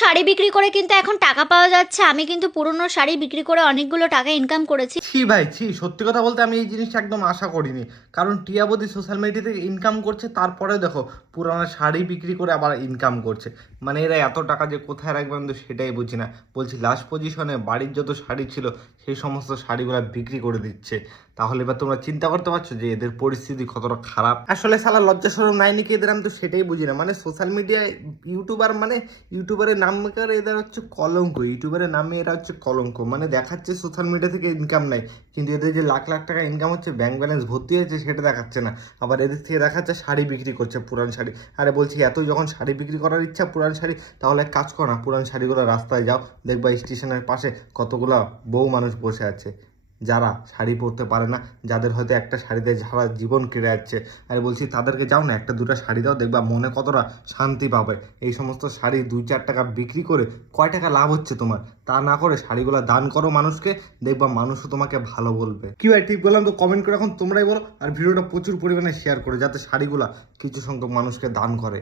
শাড়ি বিক্রি করে কিন্তু এখন টাকা পাওয়া যাচ্ছে। আমি কিন্তু পুরনো শাড়ি বিক্রি করে অনেকগুলো টাকা ইনকাম করেছি। ছি ভাই ছি, সত্যি কথা বলতে আমি এই জিনিসটা একদম আশা করিনি। কারণ টিয়াবতী সোশ্যাল মিডিয়া থেকে ইনকাম করছে, তারপরেও দেখো পুরানো শাড়ি বিক্রি করে আবার ইনকাম করছে। মানে এরা এত টাকা যে কোথায় রাখবে আমি তো সেটাই বুঝি না। বলছি লাস্ট পজিশনে বাড়ির যত শাড়ি ছিল সেই সমস্ত শাড়িগুলো বিক্রি করে দিচ্ছে। তাহলে এবার তোমরা চিন্তা করতে পারছো যে এদের পরিস্থিতি কতটা খারাপ। আসলে সালা লজ্জা শরম নাই নাকি এদের, আমি তো সেটাই বুঝি না। মানে সোশ্যাল মিডিয়ায় ইউটিউবার, মানে ইউটিউবারের নাম করে এদের হচ্ছে কলঙ্ক, ইউটিউবারের নামে এরা হচ্ছে কলঙ্ক। মানে দেখাচ্ছে সোশ্যাল মিডিয়া থেকে ইনকাম নাই, কিন্তু এদের যে লাখ লাখ টাকা ইনকাম হচ্ছে, ব্যাংক ব্যালেন্স ভর্তি হয়েছে সেটা দেখাচ্ছে না। আবার এদের থেকে দেখাচ্ছে শাড়ি বিক্রি করছে, পুরান শাড়ি। আরে বলছি এত যখন শাড়ি বিক্রি করার ইচ্ছা পুরান শাড়ি, তাহলে এক কাজ করো না, পুরান শাড়িগুলো রাস্তায় যাও, দেখবা স্টেশনের পাশে কতগুলো বউ মানুষ বসে আছে যারা শাড়ি পরতে পারে না, যাদের হয়তো একটা শাড়িতে সারা জীবন কেটে যাচ্ছে। আরে বলছি তাদেরকে যাও না, একটা দুটো শাড়ি দাও, দেখবা মনে কতটা শান্তি পাবে। এই সমস্ত শাড়ি 2-4 টাকা বিক্রি করে কয় টাকা লাভ হচ্ছে তোমার? তা না করে শাড়িগুলো দান করো মানুষকে, দেখবা মানুষও তোমাকে ভালো বলবে। কি ভাই ঠিক বললাম তো? কমেন্ট করে এখন তোমরাই বলো, আর ভিডিওটা প্রচুর পরিমাণে শেয়ার করো যাতে শাড়িগুলা কিছু সংখ্যক মানুষকে দান করে।